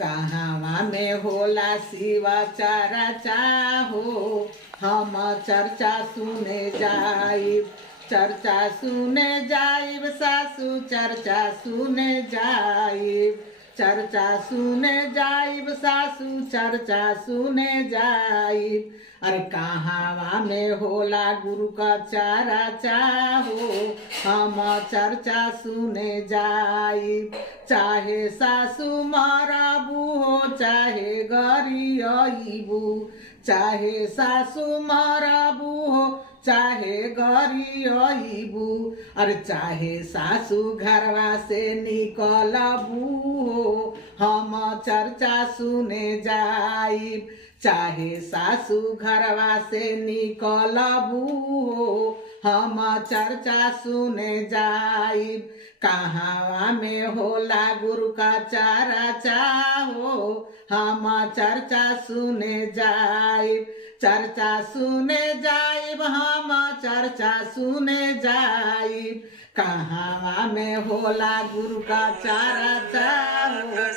कहाँ में होला शिवा चर्चा हो, हम चर्चा सुने जाइब, चर्चा सुने जाइब सासू चर्चा सुने जाइब, चर्चा सुने जाइब सासू चर्चा सुने जाइब। अरे कहाँ में होला गुरु का चर्चा हो, हम चर्चा सुने जाइब। चाहे सासू मरबू हो चाहे गरियबू, चाहे सासू मरबू हो चाहे गरियबू, अरे चाहे सासू घरवा से निकलबू हो, हम चर्चा सुने जाइब। चाहे सासू घरवा से निकलबू हो, हम चर्चा सुने जाइब। कहाँ में होला गुरु का चर्चा हो, हम चर्चा सुने जाइब, चर्चा सुने जाइब, हम चर्चा सुने जाइब। कहाँ में होला गुरु का चर्चा हो।